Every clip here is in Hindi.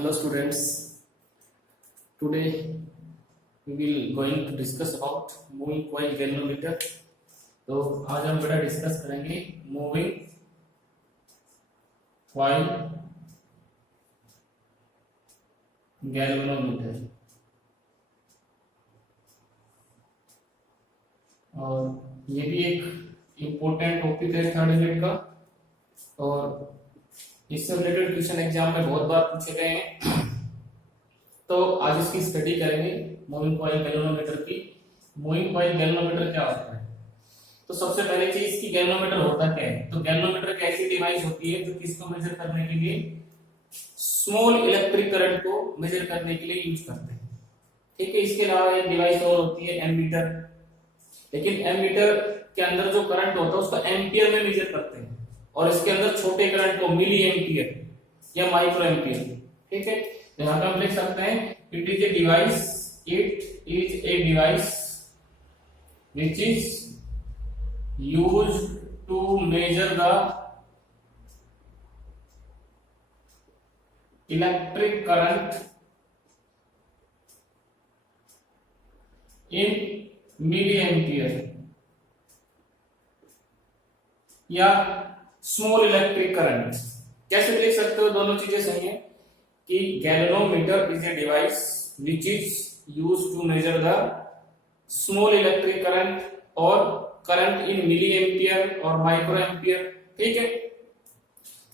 Hello students, today we will going to discuss about moving coil galvanometer. तो आज हम बेटा डिस्कस करेंगे मूविंग कॉइल गैल्वेनोमीटर। और ये भी एक इम्पोर्टेंट टॉपिक है थर्ड यूनिट का, और इससे रिलेटेड क्वेश्चन एग्जाम में बहुत बार पूछे गए हैं। तो आज इसकी स्टडी करेंगे मूविंग कॉइल गैल्वेनोमीटर की। मूविंग कॉइल गैल्वेनोमीटर क्या होता है? तो सबसे पहले चीज इसकी गैल्वेनोमीटर होता क्या है? तो गैल्वेनोमीटर एक ऐसी डिवाइस होती है जो किसको मेजर करने के लिए, स्मॉल इलेक्ट्रिक करंट को मेजर करने के लिए यूज करते हैं। ठीक है, इसके अलावा एक डिवाइस और होती है एमीटर, लेकिन एमीटर के अंदर जो करंट होता है उसको एम्पियर में मेजर करते हैं, और इसके अंदर छोटे करंट को मिली एम्पियर या माइक्रो एम्पियर। ठीक है, तो यहां पे हम लिख सकते हैं it is a device which is used to measure the electric current in milliampere या स्मॉल इलेक्ट्रिक करंट। कैसे लिख सकते हो? दोनों चीजें सही है कि galvanometer is a device which is used to measure the small electric current और करंट इन मिली एम्पियर और माइक्रो एम्पियर। ठीक है,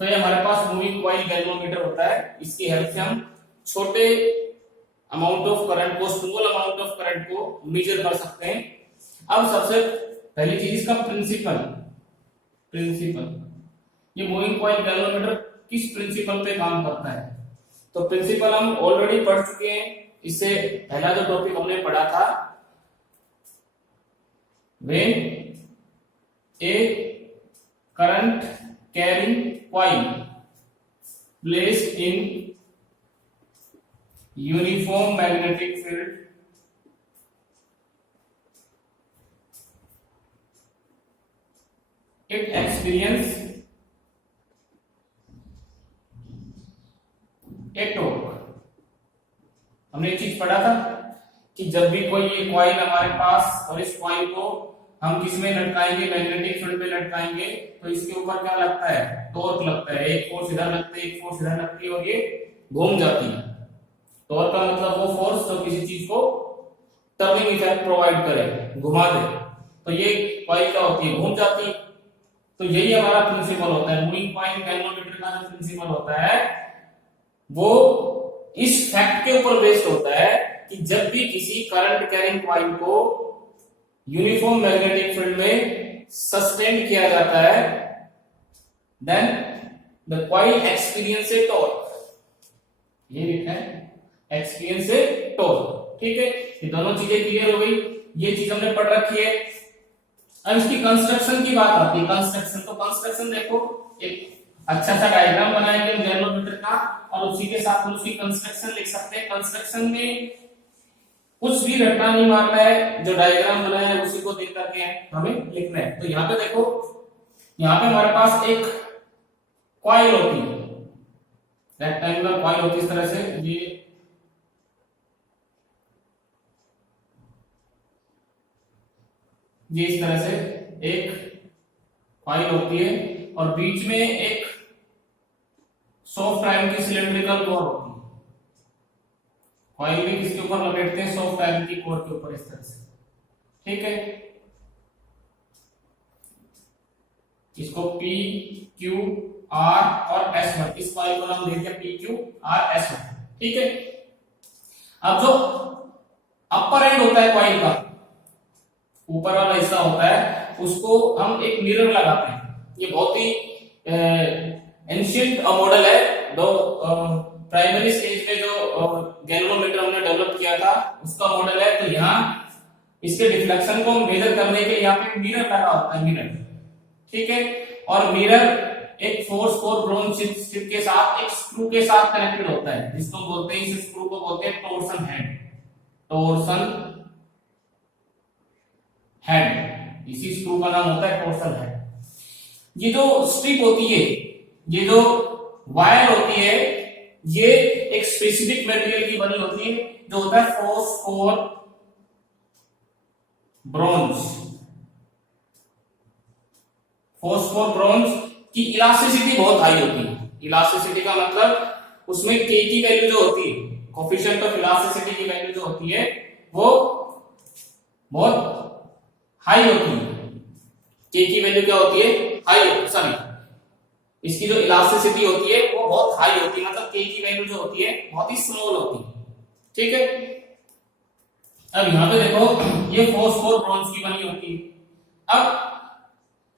तो ये हमारे पास मूविंग कॉइल गैल्वेनोमीटर होता है। इसकी हेल्प से हम छोटे अमाउंट ऑफ करंट को, स्मॉल अमाउंट ऑफ करंट को मेजर कर सकते हैं। अब सबसे पहली चीज इसका प्रिंसिपल। ये मूविंग कॉइल गैल्वेनोमीटर किस प्रिंसिपल पे काम करता है? तो प्रिंसिपल हम ऑलरेडी पढ़ चुके हैं। इससे पहला जो टॉपिक हमने पढ़ा था, when a current carrying coil placed in uniform magnetic field it experience a torque। हमने एक चीज पढ़ा था कि जब भी कोई ये कॉइल हमारे पास, और इस कॉइल को हम किस में लटकाएंगे, मैग्नेटिक फील्ड में लटकाएंगे, तो इसके ऊपर क्या लगता है? टॉर्क लगता है। एक फोर्स इधर लगती है, एक फोर्स इधर लगती है, और ये घूम जाती है। टॉर्क का मतलब वो फोर्स जो किसी चीज को टर्निंग इफेक्ट प्रोवाइड करे, घुमा दे। तो ये कॉइल क्या होती है? घूम जाती है। तो यही हमारा प्रिंसिपल होता है। मूविंग कॉइल गैल्वेनोमीटर का जो प्रिंसिपल होता है वो इस फैक्ट के ऊपर बेस्ड होता है कि जब भी किसी करंट कैरिंग कॉइल को यूनिफॉर्म मैग्नेटिक फील्ड में सस्टेन किया जाता है, then the coil experience a torque. ये लिखा है एक्सपीरियंस ए टॉर्क। ठीक है, ये दोनों चीजें क्लियर हो गई। ये चीज हमने पढ़ रखी है। अब इसकी कंस्ट्रक्शन की बात आती है। कंस्ट्रक्शन देखो, एक अच्छा सा डायग्राम बनाएंगे गैल्वेनोमीटर का, और उसी के साथ उसकी कंस्ट्रक्शन लिख सकते हैं। कंस्ट्रक्शन में कुछ भी रटना नहीं मारना है, जो डायग्राम बनाया है उसी को देख करके हमें लिखना है। तो यहाँ पे देखो, यहाँ पे हमारे पास एक कॉइल होती है, रेक्टेंगुलर कॉइल होती है इस तरह से। ये इस तरह से एक कॉइल होती है, और बीच में एक सॉफ्ट आयरन की सिलेंड्रिकल कोर होती है। कॉइल भी किसके ऊपर लपेटते हैं? सॉफ्ट आयरन की कोर के ऊपर, इस तरह से। ठीक है, इसको P, Q, R और S1, इस कॉइल को नाम दे दिया P, Q, R, S1। ठीक है, अब जो अपर एंड होता है कॉइल का, ऊपर वाला हिस्सा होता है, उसको हम एक मिरर लगाते हैं। ये बहुत ही एंशिएंट मॉडल है। दो प्राइमरी स्टेज में जो गैल्वेनोमीटर हमने डेवलप किया था उसका मॉडल है। तो यहाँ इसके डिफ्लेक्शन को मेजर करने के लिए यहाँ पे मिरर लगा होता है, मिरर। ठीक है, और मिरर एक फोर्स कोर ब्रोंज स्ट्रिप के साथ एक स्क्रू के साथ कनेक्टेड होता है, जिसको बोलते हैं, इस स्क्रू को बोलते हैं टॉर्सन हेड। इसी स्क्रू का नाम होता है टॉर्सन हेड। ये जो स्ट्रिप होती है, ये जो वायर होती है, ये एक स्पेसिफिक मटेरियल की बनी होती है जो होता है फॉस्फोर ब्रॉन्ज। फॉस्फोर ब्रॉन्ज की इलास्टिसिटी बहुत हाई होती है। इलास्टिसिटी का मतलब उसमें के की वैल्यू जो होती है, कोफिशिएंट ऑफ इलास्टिसिटी की वैल्यू जो होती है वो बहुत हाई होती है। के की वैल्यू क्या होती है? हाई, सॉरी, इसकी जो इलास्टिसिटी होती है वो बहुत हाई होती है, मतलब के की वैल्यू जो होती है बहुत ही स्मॉल होती है। ठीक है, अब यहां पे देखो ये फॉस्फोर ब्रॉन्ज की बनी होती है। अब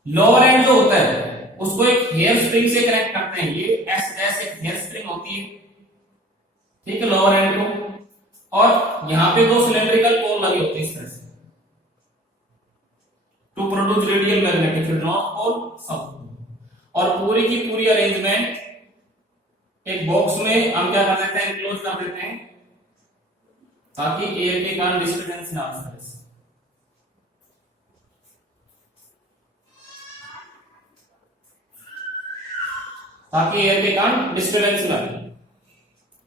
लोअर एंड जो होता है उसको एक हेयर स्प्रिंग से कनेक्ट करते हैं। ये एस एक हेयर स्प्रिंग होती है, ठीक है, लोअर एंड को, और यहां पे दो सिलेंड्रिकल पोल लगे होते हैं इस तरह से to produce radial magnetic field, north pole south pole. और पूरी की पूरी अरेंजमेंट एक बॉक्स में हम क्या कर देते हैं, क्लोज कर देते हैं ताकि एयर के कारण डिस्टर्बेंस ना आ सके, ताकि एयर के कारण डिस्टर्बेंस ना आए।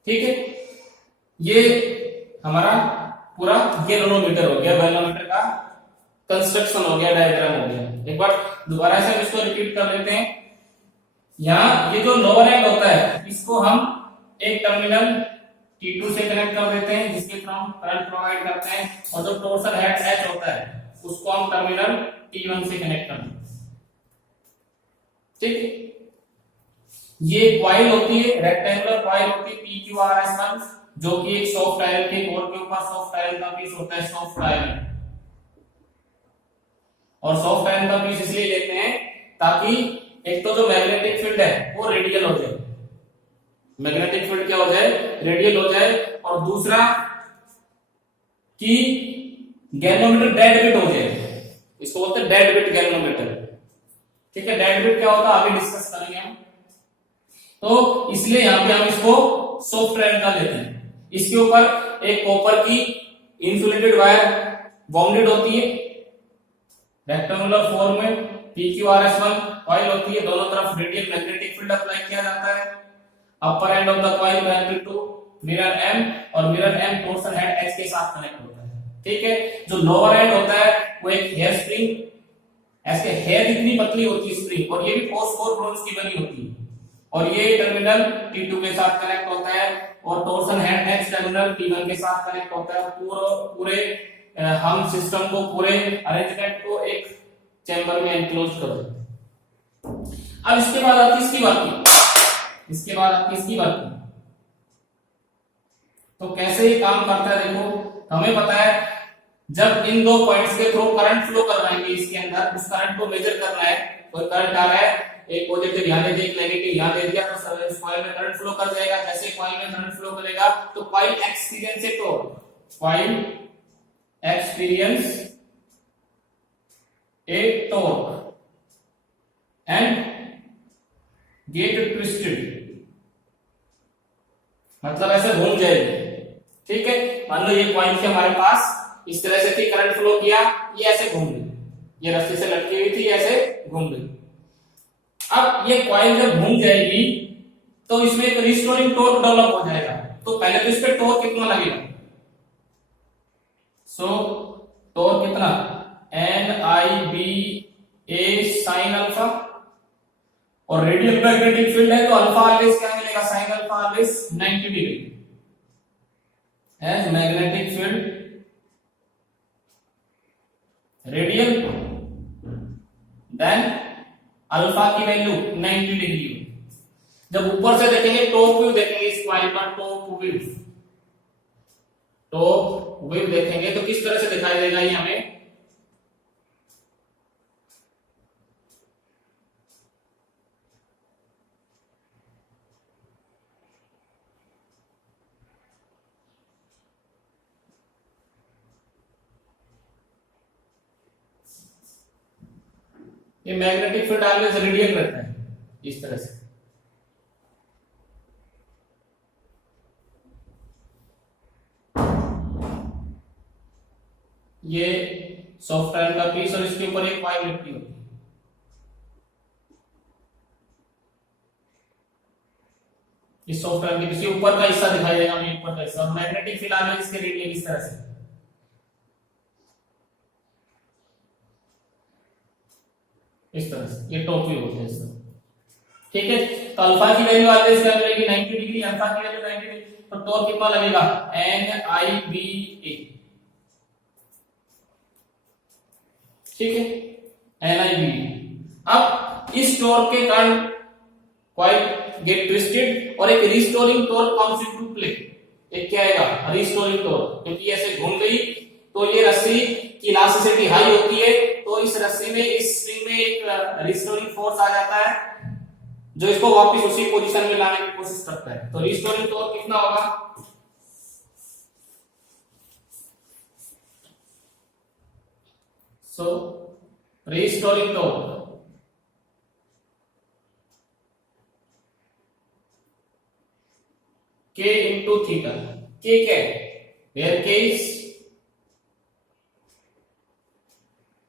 ठीक है, ये हमारा पूरा गैल्वेनोमीटर हो गया, गैल्वेनोमीटर का कंस्ट्रक्शन हो गया, डायग्राम हो गया। एक बार दोबारा से हम इसको रिपीट कर लेते हैं। यहाँ ये जो लोअर एंड होता है इसको हम एक टर्मिनल T2 से कनेक्ट कर देते हैं जिसके थ्रू हम करंट प्रोवाइड करते हैं, और जो टॉर्सल हेड H होता है उसको हम टर्मिनल T1 से कनेक्ट कर देते हैं। ठीक है, ये कॉइल होती है, रेक्टेंगुलर कॉइल होती है PQRS1, जो कि एक सॉफ्ट आयरन के कोर के ऊपर सॉफ्ट आयरन का पीस होता है, सॉफ्ट आयरन। और सॉफ्ट आयरन का पीस इसलिए लेते हैं ताकि एक तो जो मैग्नेटिक फील्ड है वो रेडियल हो जाए, मैग्नेटिक फील्ड क्या हो जाए, रेडियल हो जाए, और दूसरा कि गैल्वेनोमीटर डेड बिट हो जाए, इसको बोलते हैं डेड बिट गैल्वेनोमीटर। ठीक है, डेड बिट क्या होता है आगे डिस्कस करेंगे हम। तो इसलिए यहां पे हम इसको सॉफ्ट आयरन का लेते हैं। इसके ऊपर एक कॉपर की इंसुलेटेड वायर बाउंडेड होती है रेक्टेंगुलर फॉर्म में, PQRS1 कॉइल होती है, दोनों तरफ रेडियल मैग्नेटिक फील्ड अप्लाई किया जाता है। Upper end of the coil connected to mirror M, और mirror M torsion head H के साथ कनेक्ट होता है। ठीक है, जो लोअर एंड होता है वो एक हेयर स्प्रिंग, ऐसे हेयर इतनी पतली होती है स्प्रिंग, और ये भी फॉस्फोर ब्रॉन्ज की बनी होती है, और ये टर्मिनल T2 के साथ कनेक्ट होता है, और tarsal head H terminal T1 के साथ कनेक्ट होता है। पूरे हम सिस्टम को, पूरे अरेंजमेंट को एक चैम्बर में एनक्लोज कर देते हैं। अब इसके बाद आती है इसकी बात की, तो कैसे ये काम करता है देखो, हमें पता है जब इन दो पॉइंट्स के थ्रू करंट फ्लो करवाएंगे इसके अंदर, उस करंट को मेजर करना है। कोई करंट आ रहा है, एक पॉजिटिव यहां दे दिया, एक नेगेटिव यहां दे दिया, तो इस कॉइल में करंट फ्लो कर जाएगा। जैसे कॉइल में करंट फ्लो करेगा तो coil experience a torque, coil experience a torque and get twisted, मतलब ऐसे घूम जाएगी। ठीक है, मान लो ये कॉइल थी हमारे पास, इस तरह से थी, करंट फ्लो किया, ये ऐसे घूम गई, ये रस्सी से लटकी हुई थी, ऐसे घूम गई। अब ये कॉइल जब घूम जाएगी तो इसमें एक रिस्टोरिंग टॉर्क डेवलप हो जाएगा। तो पहले तो इस पे टॉर्क कितना लगेगा, सो टॉर्क कितना, NIBA sin अल्फा, और रेडियल मैग्नेटिक फील्ड है तो अल्फा ऑलवेज क्या मिलेगा, sin alpha always 90 degree, as magnetic field radial, then alpha की वैल्यू 90 डिग्री। जब ऊपर से देखेंगे टॉप व्यू देखेंगे इस कॉइल का, टॉप व्यू देखेंगे तो किस तरह से दिखाई देगा ये हमें, ये मैग्नेटिक फील्ड ऑलवेज रेडियल रहता है इस तरह से। ये सॉफ्ट आयरन का पीस और इसके ऊपर एक कॉइल लटकी होती है। इस सॉफ्ट आर्म के पीछे ऊपर का हिस्सा दिखाई देगा हमें, ऊपर का हिस्सा। मैग्नेटिक फील्ड आ गया इसके रेडियल इस तरह से, इस तरह से, ये टॉप व्यू होता है इसका। ठीक है, तो अल्फा की वैल्यू ऑलवेज क्या मिलेगी 90 डिग्री, अल्फा की वैल्यू 90 डिग्री, तो टॉर्क कितना लगेगा NIBA। ठीक है, NIBA। अब इस टॉर्क के कारण कॉइल गेट ट्विस्टेड और एक restoring torque comes into play. एक क्या आएगा रिस्टोरिंग टॉर्क, क्योंकि ऐसे घूम गई तो ये रस्सी की इलास्टिसिटी हाई होती है, तो इस रस्सी में, इस स्प्रिंग में एक रिस्टोरिंग फोर्स आ जाता है जो इसको वापस उसी पोजीशन में लाने की कोशिश करता है। तो रिस्टोरिंग टॉर्क कितना होगा, so restoring torque K into theta। K क्या है, where K is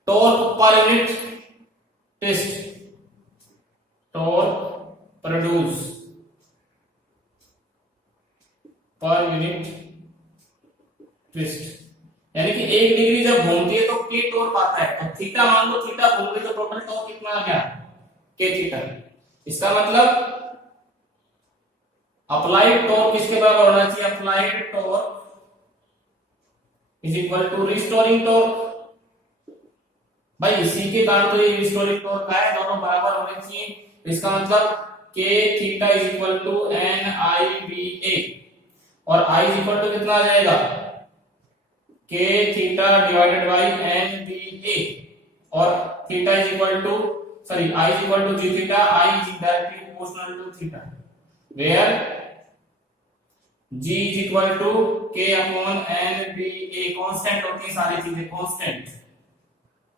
torque per unit twist, torque produce per unit twist। यानी कि 1 डिग्री जब घूमती है तो K टॉर्क आता है, तो थीटा मान लो, थीटा घूम गई तो टोटल टॉर्क कितना आ गया K थीटा। इसका मतलब अप्लाइड टॉर्क किसके बराबर होना चाहिए, applied torque is equal to restoring torque. भाई इसी के कारण तो ये रिस्टोरिंग टॉर्क है, दोनों बराबर होने चाहिए। इसका मतलब K theta is equal to NIBA, और I इज इक्वल टू कितना आ जाएगा K theta divided by NBA, और theta is equal to, sorry I is equal to G theta, I is directly proportional to theta, where G is equal to K upon NBA। Constant होती है सारी चीजें, कांस्टेंट,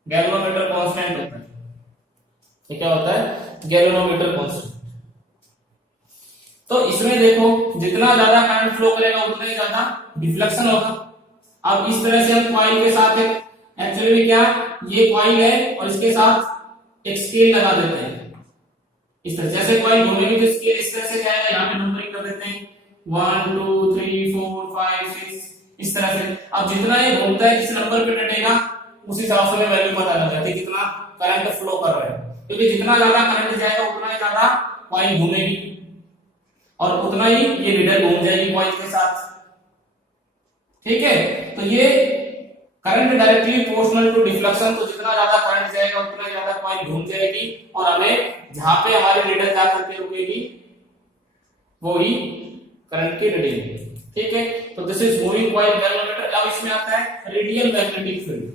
गैल्वेनोमीटर कांस्टेंट होता है। ये क्या होता है, गैल्वेनोमीटर कांस्टेंट। तो इसमें देखो जितना ज्यादा करंट फ्लो करेगा उतना ही ज्यादा डिफ्लेक्शन होगा। अब इस तरह से हम कॉइल के साथ एक्चुअली क्या, ये कॉइल है और इसके साथ एक स्केल लगा देते हैं इस तरह। जैसे कॉइल घूमेगी तो स्केल इस तरह से जाएगा, यहाँ पे नंबरिंग कर देते हैं 1 2 3 4 5 6 इस तरह से। अब जितना ये घूमता है, जिस नंबर पे डटेगा उस हिसाब से वैल्यू पता लग जाती है कितना करंट फ्लो कर रहा है, क्योंकि जितना ज्यादा करंट जाएगा उतना ही ज्यादा कॉइल घूमेगी और उतना ही ये नीडल घूम जाएगी कॉइल के साथ। ठीक है, तो ये current directly proportional to deflection, तो जितना ज्यादा करंट जाएगा उतना ज्यादा कॉइल घूम जाएगी और हमें जहां पे हमारी नीडल जा करके रुकेगी वो ही करंट की रीडिंग। ठीक है, तो this is moving coil galvanometer. अब इसमें आता है radial magnetic field.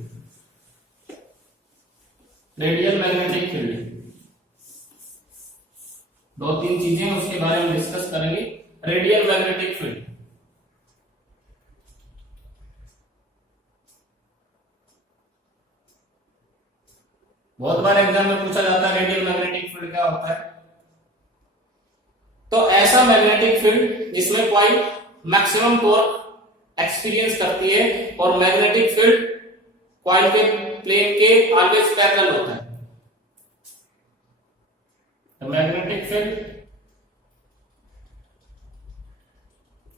Radial magnetic field दो तीन चीजें उसके बारे में डिस्कस करेंगे। रेडियल मैग्नेटिक फील्ड, बहुत बार एग्जाम में पूछा जाता है रेडियल मैग्नेटिक फील्ड क्या होता है। तो ऐसा मैग्नेटिक फील्ड जिसमें कॉइल मैक्सिमम टॉर्क एक्सपीरियंस करती है और मैग्नेटिक फील्ड कॉइल के प्लेन के ऑलवेज पैरेलल होता है। The magnetic field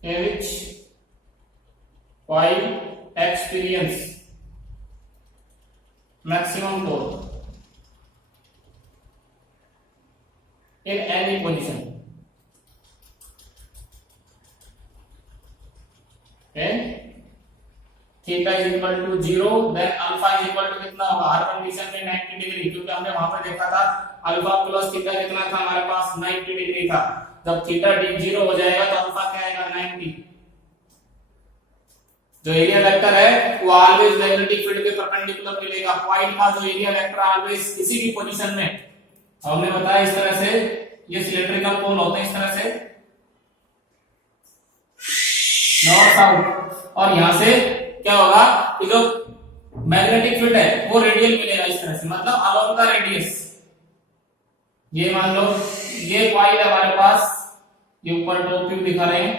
in which coil experience maximum torque in any position and theta is equal to 0, then alpha is equal to कितना होगा, हर कंडीशन में 90 डिग्री, क्योंकि हमने वहां पर देखा था अल्फा प्लस थीटा कितना था हमारे पास 90 डिग्री था। जब थीटा 0 हो जाएगा तो अल्फा क्या आएगा 90। जो एरिया वेक्टर है वो ऑलवेज मैग्नेटिक फील्ड के परपेंडिकुलर मिलेगा। पॉइंट का जो एरिया वेक्टर ऑलवेज किसी भी पोजीशन में, हमने बताया इस तरह से ये सिलेंड्रिकल कोन होते हैं इस तरह से नॉर्थ साउथ, और यहां से क्या होगा कि जो मैग्नेटिक फील्ड है वो रेडियल मिलेगा इस तरह से, मतलब अलोंग द रेडियस। ये मान लो ये कॉइल है हमारे पास, ये ऊपर टॉप व्यू दिखा रहे हैं,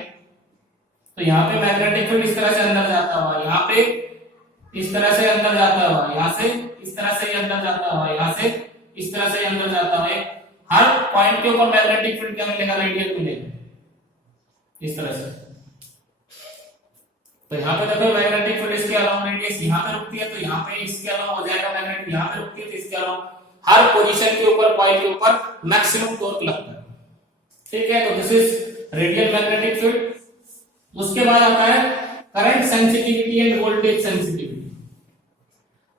तो यहाँ पे मैग्नेटिक फील्ड इस तरह से अंदर जाता हुआ, यहाँ पे इस तरह से अंदर जाता हुआ, यहाँ से इस तरह से अंदर जाता हुआ, यहाँ से इस तरह से अंदर जाता हुआ। हर पॉइंट के ऊपर मैग्नेटिक फील्ड क्या मिलेगा, रेडियल मिलेगा। इस तरह से। तो यहाँ पे देखो मैग्नेटिक फील्ड इसके अलाउंग रेडियस यहाँ पे रुकती है, तो यहाँ पे इसके अलाउंग हो जाएगा मैग्नेट, यहाँ पे रुकती है तो इसके अलाउंग हर पोजीशन के ऊपर कॉइल के ऊपर मैक्सिमम टॉर्क लगता है। ठीक है, तो this is radial magnetic field. उसके बाद आता है current sensitivity end voltage sensitivity.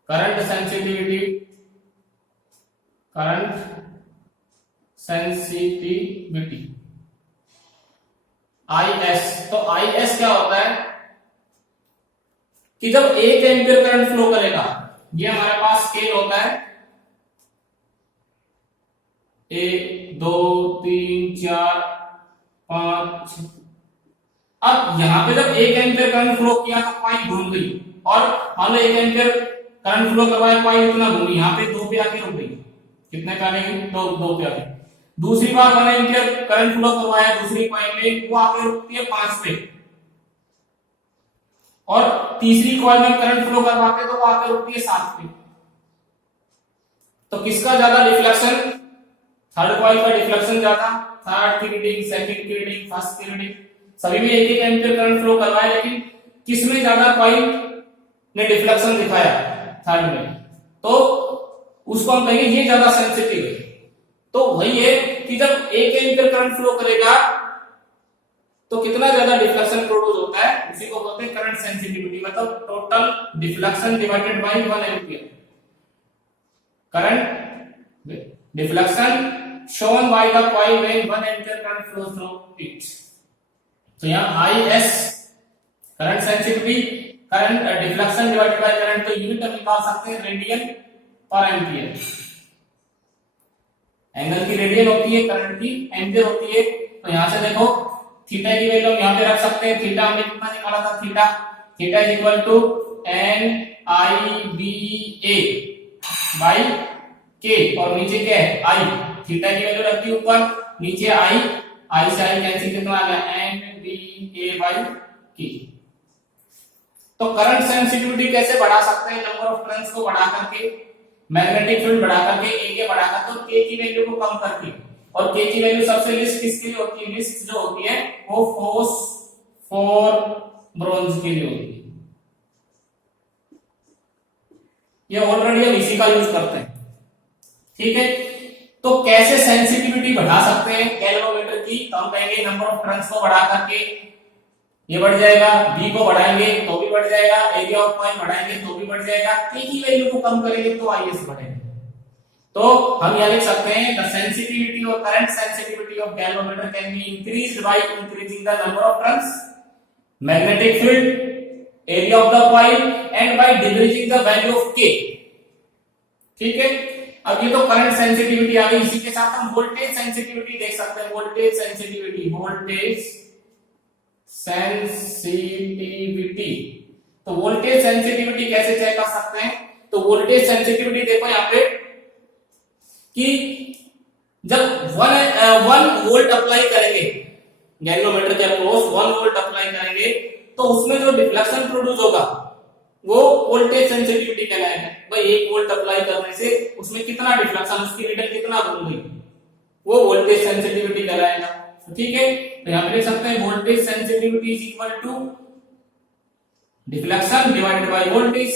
Current sensitivity, current sensitivity IS। तो IS क्या होता है कि जब 1 एम्पीयर करंट फ्लो करेगा, ये हमारे पास स्केल होता है 1 2 3 4 5। अब यहां पे जब 1 एम्पीयर करंट फ्लो किया तो कॉइल घूम गई, और मान लो 1 एम्पीयर करंट फ्लो करवाया, कॉइल इतना घूमी, यहां पे 2 पे आके रुक गई। कितने पे आएगी? 2 पे आके। दूसरी बार 1 एम्पीयर करंट फ्लो करवाया दूसरी कॉइल में, वो आके रुकती है 5 पे, और तीसरी कॉइल में करंट फ्लो करवाते तो वो आके रुकती है 7 पे। तो किसका ज्यादा डिफ्लेक्शन? थर्ड कॉइल का डिफ्लेक्शन ज्यादा। थर्ड की रीडिंग, सेकंड की रीडिंग, फर्स्ट की रीडिंग, सभी में 1 एम्पीयर करंट फ्लो करवाया, लेकिन किसमें ज्यादा कॉइल ने डिफ्लेक्शन दिखाया? थर्ड में। तो उसको हम कहेंगे ये ज्यादा सेंसिटिव है। तो वही है कि जब 1 एम्पीयर करंट फ्लो करेगा तो कितना ज्यादा डिफ्लेक्शन प्रोड्यूस होता है, उसी को बोलते हैं करंट सेंसिटिविटी, मतलब total deflection divided bye 1 ampere. Current deflection shown by the coil when 1 ampere current flows through it। तो यहाँ IS current sensitivity, current deflection divided by current, तो यूनिट हम निकाल सकते हैं रेडियन पर एम्पीयर। एंगल की रेडियन होती है, करंट की एम्पीयर होती है। तो यहां से देखो थीटा की वैल्यू हम यहां पे रख सकते हैं। थीटा हमने कितना निकाला था? Theta is equal to NIBA by K, और नीचे क्या है? I। थीटा की वैल्यू रखी ऊपर, नीचे I से I कैंसिल, कितना आ गया? NBA by K। तो करंट सेंसिटिविटी कैसे बढ़ा सकते हैं? नंबर ऑफ टर्न्स को बढ़ा करके, मैग्नेटिक फील्ड बढ़ा करके, एरिया बढ़ा करके, और K की वैल्यू को कम करके। और K की वैल्यू सबसे लिस्ट किसके लिए होती है? लिस्ट जो होती है वो फॉस्फोर ब्रोंज के लिए होती है। ये ऑलरेडी हम इसी का यूज करते हैं। ठीक है, तो कैसे सेंसिटिविटी बढ़ा सकते हैं गैल्वेनोमीटर की? तो हम कहेंगे नंबर ऑफ टर्न्स को बढ़ा करके ये बढ़ जाएगा, बी को बढ़ाएंगे तो भी बढ़ जाएगा, एरिया ऑफ कॉइल बढ़ाएंगे तो भी बढ़ जाएगा, के की वैल्यू को कम करेंगे तो आईएस बढ़ेगा। तो हम यह लिख सकते हैं द सेंसिटिविटी और current sensitivity of galvanometer can be increased by increasing the number of turns, magnetic field, area of the coil, and by decreasing the value of के। ठीक है, अब ये तो करंट सेंसिटिविटी आ गई। इसी के साथ हम वोल्टेज सेंसिटिविटी देख सकते हैं। वोल्टेज सेंसिटिविटी, तो वोल्टेज सेंसिटिविटी कैसे चेक कर सकते हैं? तो वोल्टेज सेंसिटिविटी देखो यहाँ पे कि जब 1 वोल्ट अप्लाई करेंगे गैल्वेनोमीटर के अक्रॉस 1 वोल्ट अप्लाई करेंगे, तो उसमें जो डिफ्लेक्शन प्रोड्यूस होगा वो वोल्टेज सेंसिटिविटी कहलाएगा। भाई 1 वोल्ट अप्लाई करने से उसमें कितना डिफ्लेक्शन, उसकी रीडर कितना घूम गई, वो वोल्टेज सेंसिटिविटी कहलाएगा। ठीक है, तो यहां पे लिख सकते हैं voltage sensitivity is equal to deflection divided by voltage.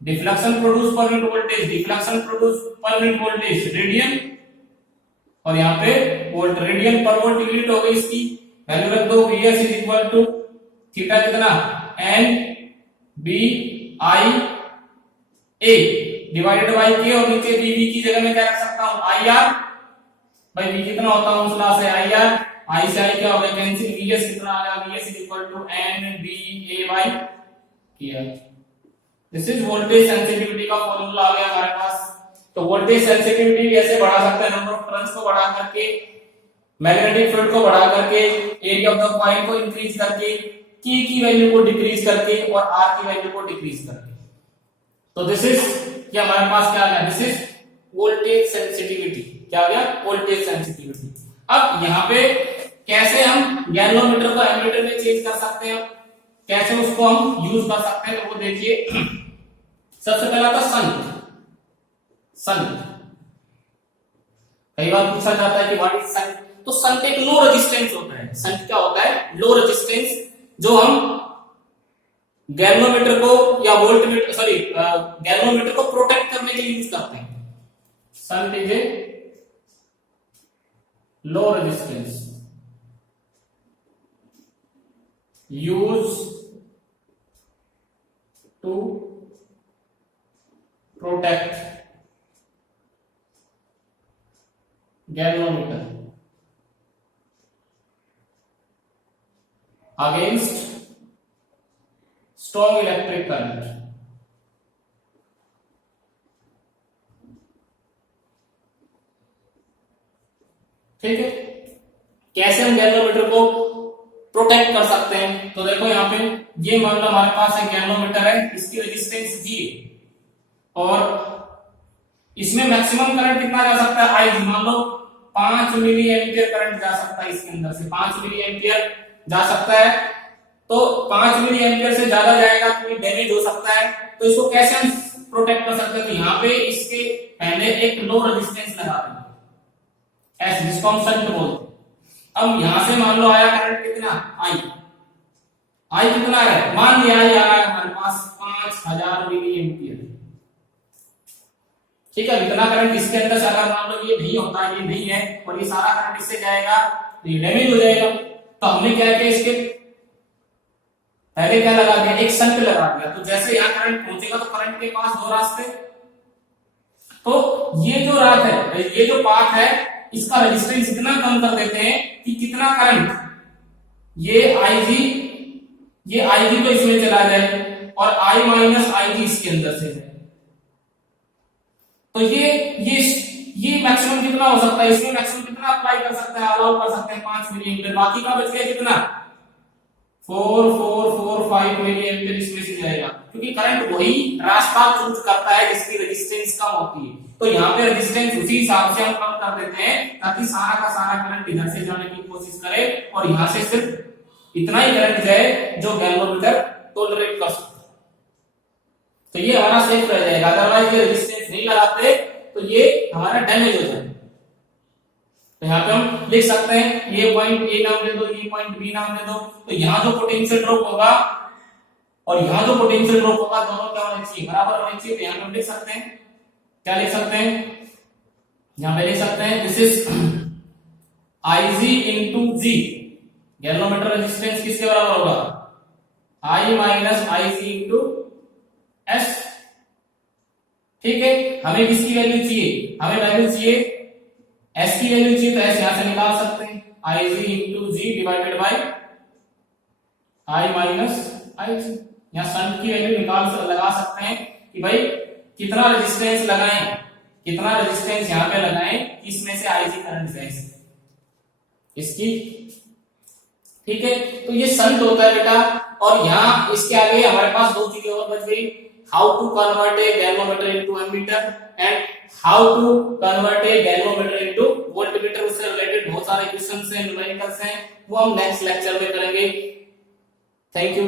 Deflection produce per unit voltage, deflection produce per unit voltage radian, और यहां पे volt, radian per volt unit हो गई। इसकी वैल्यू रख दो, Vs is equal to theta कितना? NBIA डिवाइडेड बाय K, और नीचे V की जगह में क्या रख सकता हूं? IR। भाई V कितना होता है? उस से IR, I से I क्या हो गया? कैंसिल। Vs कितना आ गया? Vs is equal to NBA by K। This is voltage sensitivity का फॉर्मूला आ गया हमारे पास। तो वोल्टेज सेंसिटिविटी कैसे बढ़ा सकते हैं? नंबर ऑफ टर्न्स को बढ़ा करके, मैग्नेटिक फील्ड को बढ़ा करके, एरिया ऑफ द कॉइल को इंक्रीज करके, की वैल्यू को डिक्रीज करके, और आर की वैल्यू को डिक्रीज करके। तो दिस इज क्या हमारे पास क्या आ गया? This is voltage sensitivity. क्या आ गया? Voltage sensitivity. अब यहाँ पे कैसे हम गैल्वेनोमीटर को एमीटर में चेंज कर सकते हैं, कैसे उसको हम यूज कर सकते हैं, तो वो देखिए। सबसे पहला था संट। कई बार पूछा जाता है कि व्हाट इज संट, तो शंट एक लो रेजिस्टेंस होता है। शंट क्या होता है? लो रेजिस्टेंस, जो हम गैल्वेनोमीटर को या वोल्टमीटर गैल्वेनोमीटर को प्रोटेक्ट करने के लिए यूज करते हैं। Shunt is a low resistance use to protect galvanometer against strong electric current. ठीक है, कैसे हम गैल्वेनोमीटर को प्रोटेक्ट कर सकते हैं? तो देखो यहाँ पे ये मान लो हमारे पास एक गैल्वेनोमीटर है, इसकी रेजिस्टेंस G और इसमें मैक्सिमम करंट कितना जा सकता है? आई। मान लो 5 मिली एम्पियर करंट जा सकता है इसके अंदर से, 5 मिली एम्पियर जा सकता है। तो 5 मिली एम्पियर से ज्यादा जाएगा तो ये डैमेज हो सकता है। तो इसको कैसे हम प्रोटेक्ट कर सकते हैं? तो यहाँ पे इसके पहले एक लो रेजिस्टेंस लगा देंगे, ऐसे जिसको हम शंट बोलते हैं। अब यहां से मान लो आया करंट कितना? आई कितना है? मान लिया आई आ रहा है हमारे पास 5000 मिली एम्पियर। ठीक है, इतना करंट इसके अंदर से अगर मान लो ये नहीं होता, ये नहीं है और ये सारा करंट इससे जाएगा तो ये डैमेज हो जाएगा। तो हमने क्या किया, इसके पहले क्या लगा दिया? एक शंट लगा दिया। तो जैसे यहाँ करंट पहुंचेगा तो करंट के पास दो रास्ते, तो ये जो रात है, ये जो पाथ है, इसका रेजिस्टेंस इतना कम कर देते हैं कि कितना करंट, ये आईजी तो इसमें चला जाए और आई माइनस आईजी इसके अंदर से है। तो ये मैक्सिमम कितना हो सकता है? इसमें मैक्सिमम कितना अप्लाई कर सकते हैं, अलाउ कर सकते हैं? 5 मिली एम्पियर। बाकी का बच गया कितना? 4445 मिली एम्पियर इसमें से जाएगा, क्योंकि करंट वही रास्ता चूज करता है जिसकी रेजिस्टेंस कम होती है। तो यहाँ पे रेजिस्टेंस उसी हिसाब से हम कम कर देते हैं ताकि सारा का सारा करंट इधर से जाने की कोशिश करे और यहाँ से सिर्फ इतना ही करंट जाए जो गैल्वेनोमीटर टॉलरेट कर सकता है। तो ये हमारा सेफ रह जाएगा। अदरवाइज ये रेजिस्टेंस नहीं लगाते तो ये हमारा डैमेज हो जाएगा। तो यहाँ पे हम लिख सकते हैं, ये पॉइंट ए नाम दे दो, ये पॉइंट बी नाम दे दो। तो यहाँ जो पोटेंशियल ड्रॉप होगा और यहाँ जो पोटेंशियल ड्रॉप होगा, दोनों क्या होने चाहिए? बराबर होने चाहिए। तो यहाँ पे हम लिख सकते हैं, क्या लिख सकते हैं? यहाँ पे लिख सकते हैं this is IG into G। Galvanometer resistance किसके बराबर होगा? I minus IG into S। ठीक है, हमें किसकी वैल्यू चाहिए? हमें वैल्यू चाहिए S की वैल्यू चाहिए। तो S यहां से निकाल सकते हैं, IG into G divided by I minus IG। यहां शंट की वैल्यू लगा सकते हैं कि भाई कितना रेजिस्टेंस लगाएं, कितना रेजिस्टेंस यहां पे लगाएं कि इसमें से IG करंट जाए इसकी। ठीक है, तो ये शंट होता है बेटा। और यहाँ इसके आगे हमारे पास दो चीजें और बच गई, how to convert a galvanometer into ammeter and how to convert a galvanometer into voltmeter. उससे रिलेटेड बहुत सारे क्वेश्चंस हैं, न्यूमेरिकल्स हैं, वो हम नेक्स्ट लेक्चर में करेंगे। Thank you.